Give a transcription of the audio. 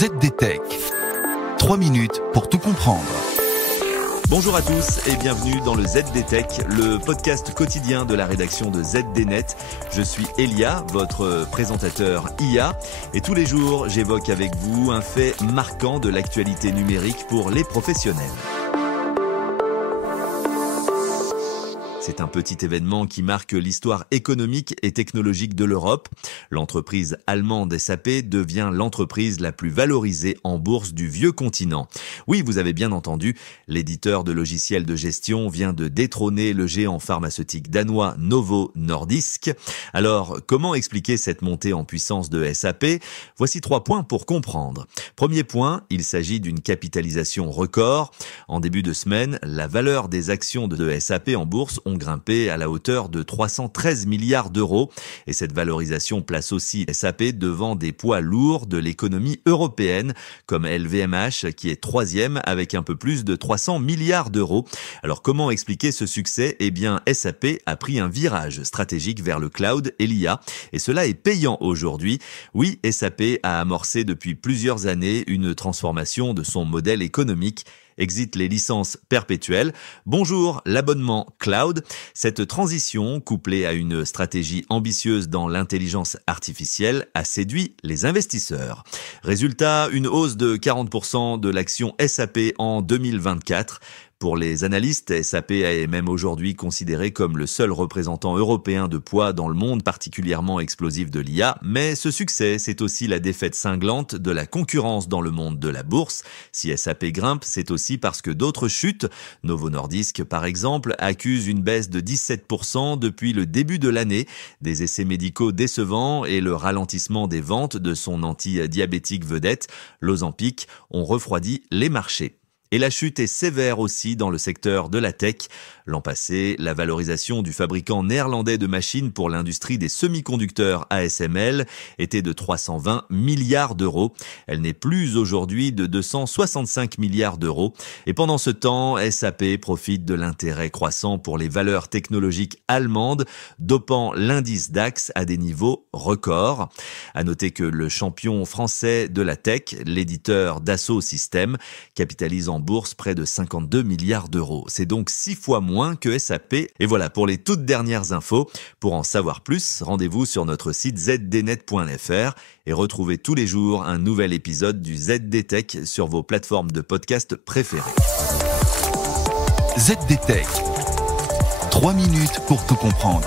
ZDTech. 3 minutes pour tout comprendre. Bonjour à tous et bienvenue dans le ZDTech, le podcast quotidien de la rédaction de ZDNet. Je suis Elia, votre présentateur IA, et tous les jours j'évoque avec vous un fait marquant de l'actualité numérique pour les professionnels. C'est un petit événement qui marque l'histoire économique et technologique de l'Europe. L'entreprise allemande SAP devient l'entreprise la plus valorisée en bourse du vieux continent. Oui, vous avez bien entendu, l'éditeur de logiciels de gestion vient de détrôner le géant pharmaceutique danois Novo Nordisk. Alors, comment expliquer cette montée en puissance de SAP ? Voici 3 points pour comprendre. Premier point, il s'agit d'une capitalisation record. En début de semaine, la valeur des actions de SAP en bourse ont grimpé à la hauteur de 313 milliards d'euros. Et cette valorisation place aussi SAP devant des poids lourds de l'économie européenne, comme LVMH qui est 3e avec un peu plus de 300 milliards d'euros. Alors comment expliquer ce succès ? Eh bien, SAP a pris un virage stratégique vers le cloud et l'IA. Et cela est payant aujourd'hui. Oui, SAP a amorcé depuis plusieurs années une transformation de son modèle économique. Exit les licences perpétuelles. Bonjour, l'abonnement cloud. Cette transition, couplée à une stratégie ambitieuse dans l'intelligence artificielle, a séduit les investisseurs. Résultat, une hausse de 40% de l'action SAP en 2024. Pour les analystes, SAP est même aujourd'hui considéré comme le seul représentant européen de poids dans le monde particulièrement explosif de l'IA, mais ce succès, c'est aussi la défaite cinglante de la concurrence dans le monde de la bourse. Si SAP grimpe, c'est aussi parce que d'autres chutent. Novo Nordisk, par exemple, accuse une baisse de 17% depuis le début de l'année, des essais médicaux décevants et le ralentissement des ventes de son anti-diabétique vedette, l'Ozempic, ont refroidi les marchés. Et la chute est sévère aussi dans le secteur de la tech. L'an passé, la valorisation du fabricant néerlandais de machines pour l'industrie des semi-conducteurs ASML était de 320 milliards d'euros. Elle n'est plus aujourd'hui de 265 milliards d'euros. Et pendant ce temps, SAP profite de l'intérêt croissant pour les valeurs technologiques allemandes, dopant l'indice DAX à des niveaux records. À noter que le champion français de la tech, l'éditeur Dassault Systèmes, capitalise en bourse près de 52 milliards d'euros. C'est donc 6 fois moins que SAP. Et voilà pour les toutes dernières infos. Pour en savoir plus, rendez-vous sur notre site zdnet.fr et retrouvez tous les jours un nouvel épisode du ZDTech sur vos plateformes de podcast préférées. ZDTech. 3 minutes pour tout comprendre.